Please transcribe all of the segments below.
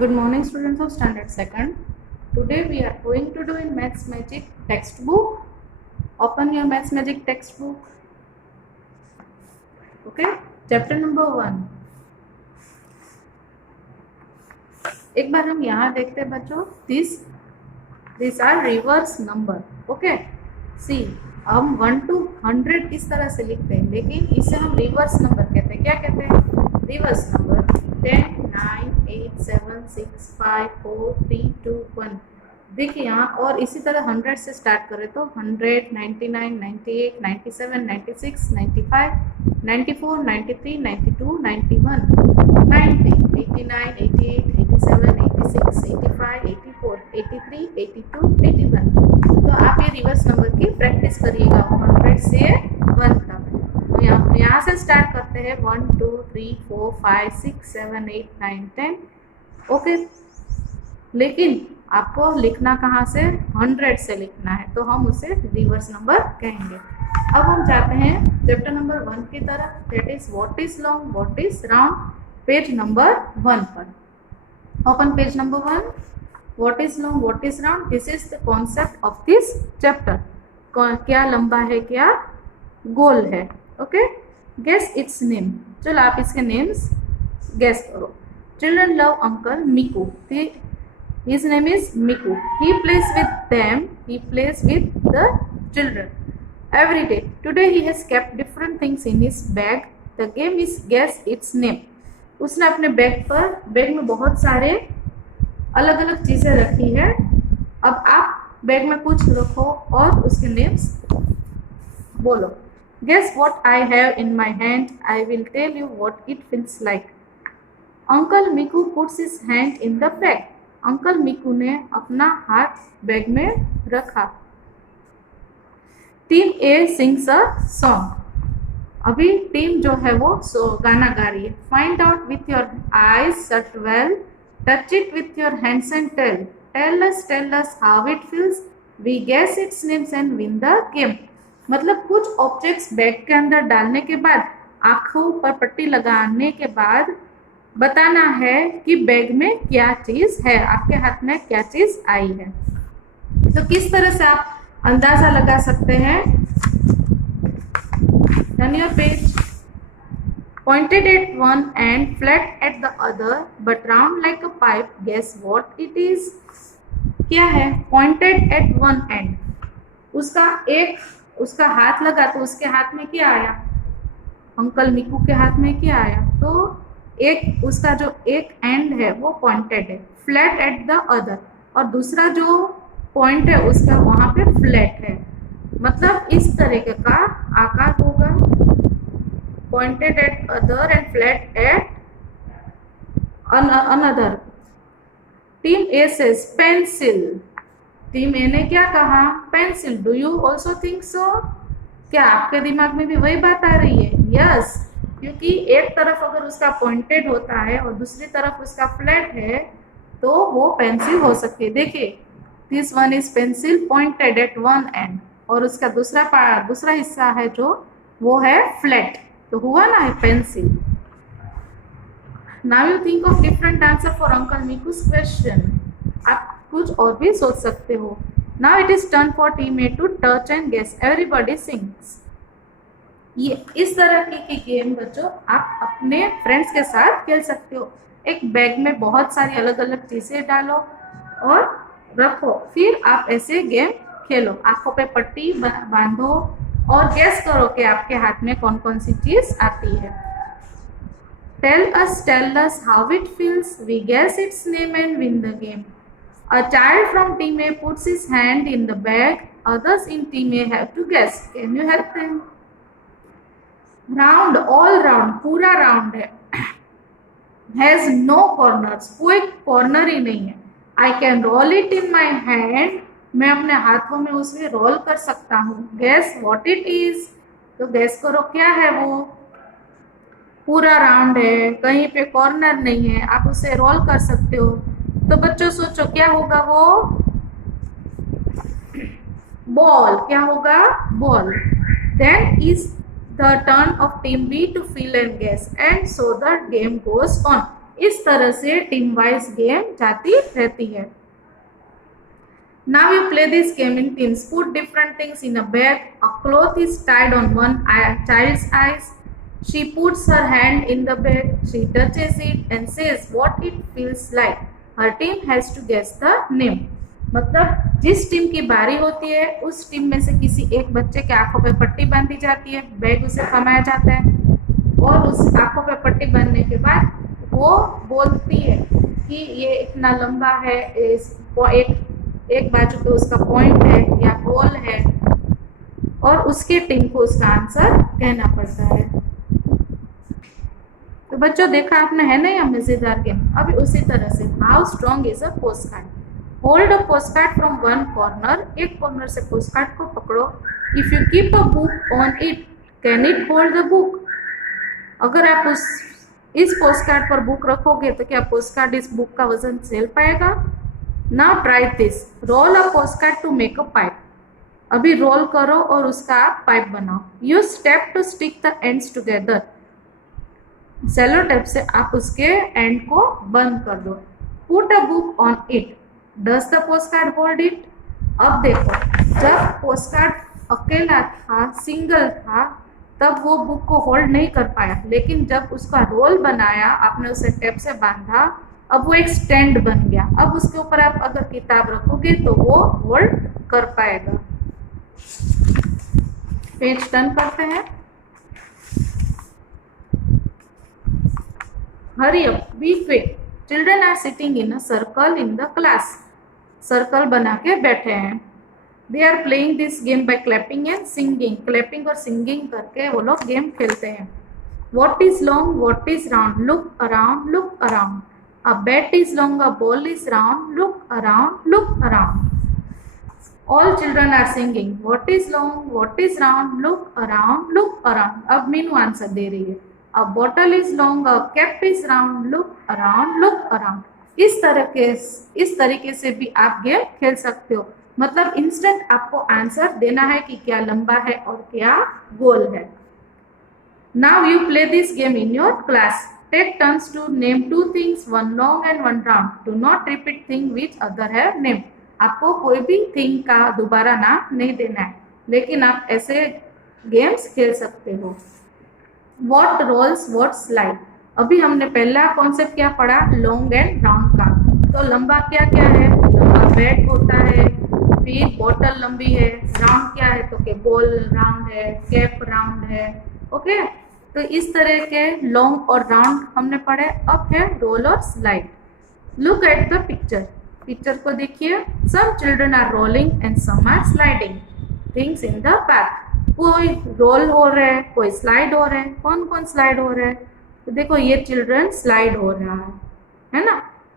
Good morning, students of standard 2nd. Today we are going to do in Maths Magic textbook. Open your Maths Magic textbook. Okay, chapter number 1. एक बार हम यहाँ देखते हैं बच्चों. These are reverse number. Okay, see, हम 1 to 100 इस तरह से लिखते हैं, लेकिन इसे हम रिवर्स नंबर कहते हैं. क्या कहते हैं? Reverse number. 10, 9, 8, 7, 6, 5, 4, 3, 2, 1. देखिए यहाँ, और इसी तरह 100 से स्टार्ट करें तो 100, 99, 98, 97, 96, 95, 94, 93, 92, 91, 90, 89, 88, 87, 86, 85, 84, 83, 82, 81. तो आप ये रिवर्स नंबर की प्रैक्टिस करिएगा 100 से 1 तक. तो यहाँ से स्टार्ट करते हैं 1, 2, 3, 4, 5, 6, 7, 8, 9, 10. ओके, लेकिन आपको लिखना कहाँ से? 100 से लिखना है, तो हम उसे रिवर्स नंबर कहेंगे. अब हम जाते हैं चैप्टर नंबर 1 की तरफ. That is what is long, what is round. Page number 1 पर. Open page number 1. What is long, what is round. This is the concept of this chapter. क्या लंबा है, क्या गोल है. Okay, guess its name. चलो आप इसके नेम्स गेस करो. Children love uncle Miku. His name is Miku. He plays with them. He plays with the children every day. Today he has kept different things in his bag. The game is guess its name. उसने अपने bag में बहुत सारे अलग अलग चीजें रखी है. अब आप बैग में कुछ रखो और उसके नेम्स बोलो. Guess what I have in my hand. I will tell you what it feels like. Uncle Miku puts his hand in the bag. Uncle Miku ने अपना हाथ बैग में रखा. Team A sings a song. अभी team जो है वो गाना गा रही है. Find out with your eyes shut well. Touch it with your hands and tell us how it feels. We guess its names and win the game. मतलब कुछ ऑब्जेक्ट्स बैग के अंदर डालने के बाद, आंखों पर पट्टी लगाने के बाद बताना है कि बैग में क्या चीज है, आपके हाथ में क्या चीज आई है. तो किस तरह से आप अंदाजा लगा सकते हैं? Turn your page. Pointed at one end, flat at the other, but round like a pipe. Guess what it is? क्या है? Pointed at one end. उसका हाथ लगा तो उसके हाथ में क्या आया? अंकल मिकू के हाथ में क्या आया? तो उसका जो एक एंड है वो पॉइंटेड है. फ्लैट एट द अदर, और दूसरा जो पॉइंट है उसका वहां पे फ्लैट है. मतलब इस तरीके का आकार होगा. Pointed at other end flat at another. Team A says pencil. Team A ने क्या कहा? Pencil. Do you also think so? क्या आपके दिमाग में भी वही बात आ रही है? यस, क्योंकि एक तरफ अगर उसका पॉइंटेड होता है और दूसरी तरफ उसका फ्लैट है तो वो पेंसिल हो सकती है. देखिए, this one is pencil pointed eight one and, और उसका दूसरा हिस्सा है जो वो है फ्लैट, तो हुआ ना है pencil. Now you think of different answer for uncle Miku's question. आप कुछ और भी सोच सकते हो. Now it is turn for team A to touch and guess. Everybody sings. ये इस तरह की गेम बच्चों आप अपने फ्रेंड्स के साथ खेल सकते हो. एक बैग में बहुत सारी अलग अलग चीजें डालो और रखो, फिर आप ऐसे गेम खेलो. आंखों पे पट्टी बांधो और गेस करो कि आपके हाथ में कौन कौन सी चीज आती है. Tell us how it feels. We guess its name and win the game. A child from team A puts his hand in the bag. Others in team A have to guess. Can you help them? Round, all round, पूरा round है. Has no corners, कोई corner ही नहीं है. I can roll it in my hand. मैं अपने हाथों में उसे रोल कर सकता हूँ. Guess what it is. तो गेस करो क्या है वो. पूरा राउंड है, कहीं पे कॉर्नर नहीं है, आप उसे रोल कर सकते हो. तो बच्चों सोचो क्या होगा वो. बॉल. क्या होगा? Ball. Then is the turn of team B to fill and guess, and so the game goes on. इस तरह से टीम वाइज गेम जाती रहती है। Now you play this game in teams. Put different things in a bag. A cloth is tied on one child's eyes. She puts her hand in the bag. She touches it and says what it feels like. Her team has to guess the name. मतलब जिस team की बारी होती है उस team में से किसी एक बच्चे के आंखों पे पट्टी बांधी जाती है, बैग उसे थमाया जाता है और उस आंखों पे पट्टी बांधने के बाद वो बोलती है कि ये इतना लंबा है, एक बाजू पे उसका पॉइंट है या गोल है और उसके टीम को उसका आंसर कहना पड़ता है। तो बच्चों देखा आपने है ना यह मजेदार गेम। अभी उसी तरह से how strong is a postcard. Hold a post card from one corner, एक कॉर्नर से पोस्ट कार्ड को पकड़ो। If you keep a book on it can it hold the book. अगर आप इस पोस्ट कार्ड पर बुक रखोगे तो क्या पोस्ट कार्ड इस बुक का वजन झेल पाएगा। Now try this, roll a postcard to make a pipe. अभी रोल करो और उसका आप पाइप बनाओ। Use tape to stick the ends together. Sellotape से आप उसके एंड को बंद कर दो। Put a book on it, does the postcard hold it. अब देखो जब पोस्ट कार्ड अकेला था, सिंगल था, तब वो बुक को होल्ड नहीं कर पाया, लेकिन जब उसका रोल बनाया, आपने उसे टेप से बांधा, अब वो एक स्टैंड बन गया। अब उसके ऊपर आप अगर किताब रखोगे तो वो होल्ड कर पाएगा। पेज टर्न करते हैं। Hurry up, be quick. Children are sitting in a circle in the class. Circle बना के बैठे हैं। They are playing this game by clapping and singing. Clapping और सिंगिंग करके वो लोग गेम खेलते हैं। What is long, what is round, look around, look around. A bat is long, a ball is round, look around, look around. All children are singing. What is long, what is round, look around, look around. अब Meenu answer दे रही है। A bottle is long, a cap is round, look around, look around. इस तरीके से भी आप game खेल सकते हो। मतलब इंस्टेंट आपको आंसर देना है कि क्या लंबा है और क्या गोल है। Now you play this game in your class. Take turns to name two things, one long and one round. Do not repeat thing which other have named. आपको कोई भी थिंग का दोबारा नाम नहीं देना है, लेकिन आप ऐसे गेम्स खेल सकते हो। What rolls, what slide. अभी हमने पहला कॉन्सेप्ट क्या पढ़ा, लॉन्ग एंड राउंड का। तो लंबा क्या क्या है, लंबा बैट होता है, फिर बॉटल लंबी है। राउंड क्या है तो के बॉल राउंड है, कैप राउंड है। ओके, तो इस तरह के लॉन्ग और राउंड हमने पढ़े। अब है रोल और slide. Look at the picture. Picture को देखिए। Some children are rolling and some are sliding things in the path. कोई रोल हो रहा है, कोई स्लाइड हो रहा है। कौन कौन स्लाइड हो रहा है, तो देखो ये चिल्ड्रन स्लाइड हो रहा है ना,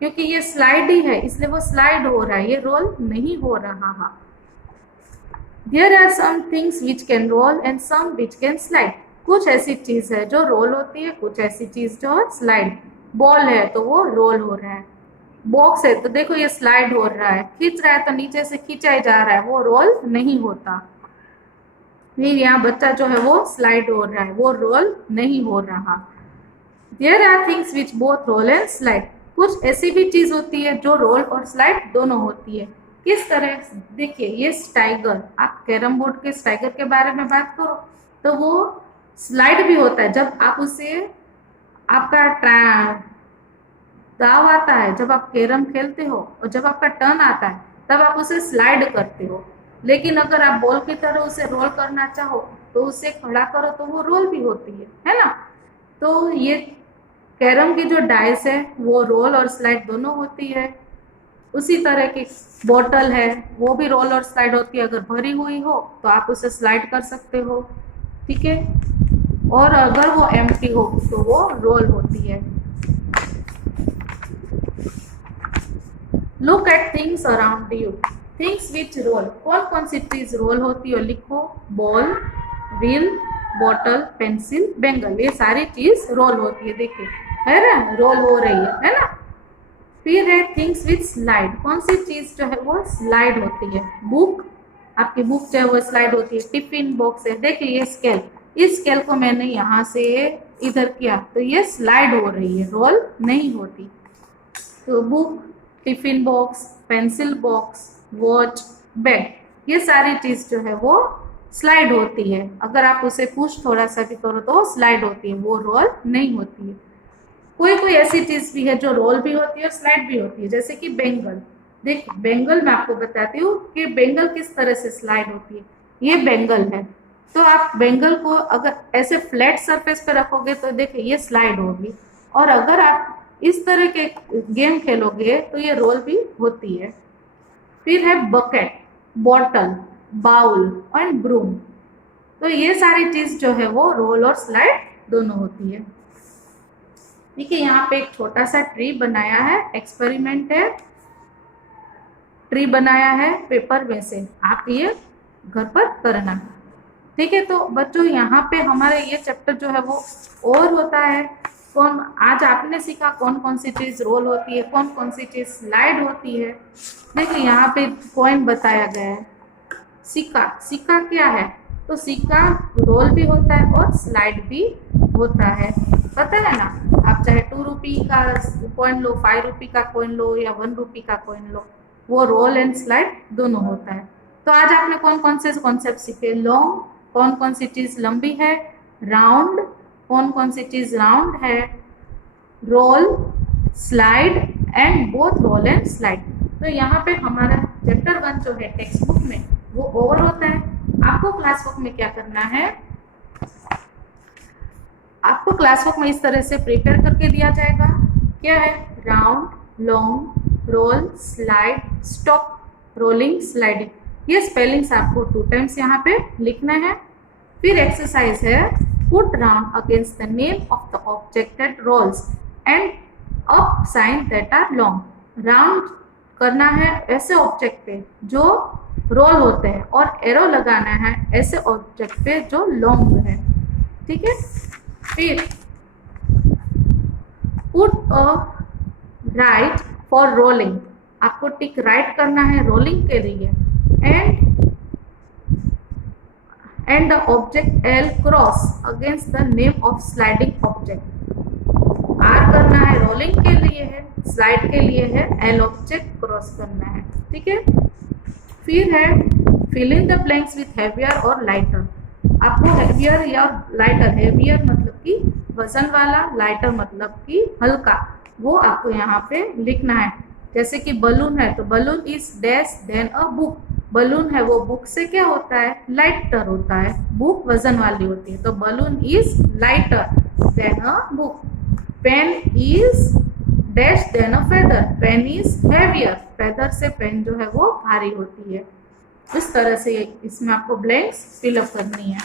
क्योंकि ये स्लाइड ही है इसलिए वो स्लाइड हो रहा है, ये रोल नहीं हो रहा है। There are some things which can roll and some which can slide. कुछ ऐसी चीज है जो रोल होती है, कुछ ऐसी चीज जो स्लाइड। बॉल है तो वो रोल हो रहा है। बॉक्स है तो देखो ये स्लाइड हो रहा है। खींच रहा है तो नीचे से खींचा जा रहा है, वो रोल नहीं होता। फिर यहाँ बच्चा जो है वो स्लाइड हो रहा है, वो रोल नहीं हो रहा। There are things which both roll and slide. कुछ ऐसी भी चीज होती है जो रोल और स्लाइड दोनों होती है। किस तरह, देखिए ये स्टाइगर, आप कैरम बोर्ड के स्टाइगर के बारे में बात करो तो वो स्लाइड भी होता है। जब आप उसे, आपका दाव आता है, जब आप कैरम खेलते हो और जब आपका टर्न आता है तब आप उसे स्लाइड करते हो। लेकिन अगर आप बॉल की तरह उसे रोल करना चाहो तो उसे खड़ा करो तो वो रोल भी होती है ना। तो ये कैरम की जो डाइस है वो रोल और स्लाइड दोनों होती है। उसी तरह की बोतल है, वो भी रोल और स्लाइड होती है। अगर भरी हुई हो तो आप उसे स्लाइड कर सकते हो, ठीक है, और अगर वो एम्प्टी हो तो वो रोल होती है। Look at things around you. Things which roll, कौन कौन सी चीज रोल होती है लिखो। Ball, wheel, bottle, pencil, bangle, ये सारी चीज रोल होती है। देखिए है ना, रोल हो रही है ना। फिर है थिंग्स विच स्लाइड। कौन सी चीज जो है वो स्लाइड होती है। बुक, आपकी बुक जो है वो स्लाइड होती है। टिफिन बॉक्स है। देखिए ये स्केल, इस स्केल को मैंने यहाँ से इधर किया तो ये स्लाइड हो रही है, रोल नहीं होती। तो book, tiffin box, pencil box, watch, bag, ये सारी चीज जो है वो स्लाइड होती है। अगर आप उसे पुश थोड़ा सा भी करो तो स्लाइड होती है, वो रोल नहीं होती है। कोई कोई ऐसी चीज भी है जो रोल भी होती है और स्लाइड भी होती है, जैसे कि बेंगल। देख बेंगल मैं आपको बताती हूँ कि बेंगल किस तरह से स्लाइड होती है। ये बेंगल है, तो आप बेंगल को अगर ऐसे फ्लैट सरफेस पे रखोगे तो देखिए ये स्लाइड होगी, और अगर आप इस तरह के गेम खेलोगे तो ये रोल भी होती है। फिर है bucket, bottle, bowl and broom. तो ये सारी चीज जो है वो रोल और स्लाइड दोनों होती है। ठीक है, यहाँ पे एक छोटा सा ट्री बनाया है, एक्सपेरिमेंट है, ट्री बनाया है पेपर में से, आप ये घर पर करना। ठीक है, तो बच्चों यहाँ पे हमारे ये चैप्टर जो है वो और होता है। कौन आज आपने सीखा कौन कौन सी चीज रोल होती है, कौन कौन सी चीज स्लाइड होती है। देखिए यहाँ पे कॉइन बताया गया है, सिक्का। सिक्का क्या है, तो सिक्का रोल भी होता है और स्लाइड भी होता है, पता है ना। आप चाहे 2 रुपी का कॉइन लो, 5 रुपी का कॉइन लो या 1 रुपी का कॉइन लो, वो रोल एंड स्लाइड दोनों होता है। तो आज आपने कौन कौन से कॉन्सेप्ट सीखे, लॉन्ग, कौन कौन सी चीज लंबी है, राउंड, कौन कौन सी चीज राउंड है, roll, slide and both roll and slide. तो यहाँ पे हमारा चैप्टर 1 जो है टेक्स्ट बुक में वो ओवर होता है। आपको क्लास बुक में क्या करना है, आपको क्लास बुक में इस तरह से प्रिपेयर करके दिया जाएगा। क्या है, round, long, roll, slide, stop, rolling, sliding, ये स्पेलिंग्स आपको 2 टाइम्स यहाँ पे लिखना है। फिर एक्सरसाइज है, put round against the name of the object that rolls and up sign that are long. Round करना है ऐसे ऑब्जेक्ट पे जो रोल होते हैं, और एरो लगाना है ऐसे ऑब्जेक्ट पे जो लॉन्ग है। ठीक है, फिर put a right for rolling, आपको टिक राइट करना है रोलिंग के लिए। And the object L cross against the name of sliding object. आर करना है रोलिंग के लिए है, स्लाइड के लिए है एल ऑब्जेक्ट क्रॉस करना है। ठीक है, फिर है fill in the blanks with heavier और लाइटर। आपको हेवियर या लाइटर, हेवियर मतलब कि वजन वाला, लाइटर मतलब कि हल्का, वो आपको यहाँ पे लिखना है। जैसे कि बलून है तो balloon is dash than a book. Balloon है वो बुक से क्या होता है, लाइटर होता है, बुक वजन वाली होती है, तो balloon is lighter than a book. Pen is dash than a feather, pen is heavier, feather से पेन जो है वो भारी होती है। इस तरह से इसमें आपको ब्लैंक्स फिलअप करनी है।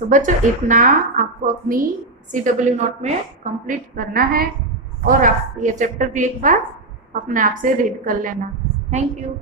तो बच्चों इतना आपको अपनी CW नोट में कंप्लीट करना है, और आप ये चैप्टर भी एक बार अपने आप से रीड कर लेना। Thank you.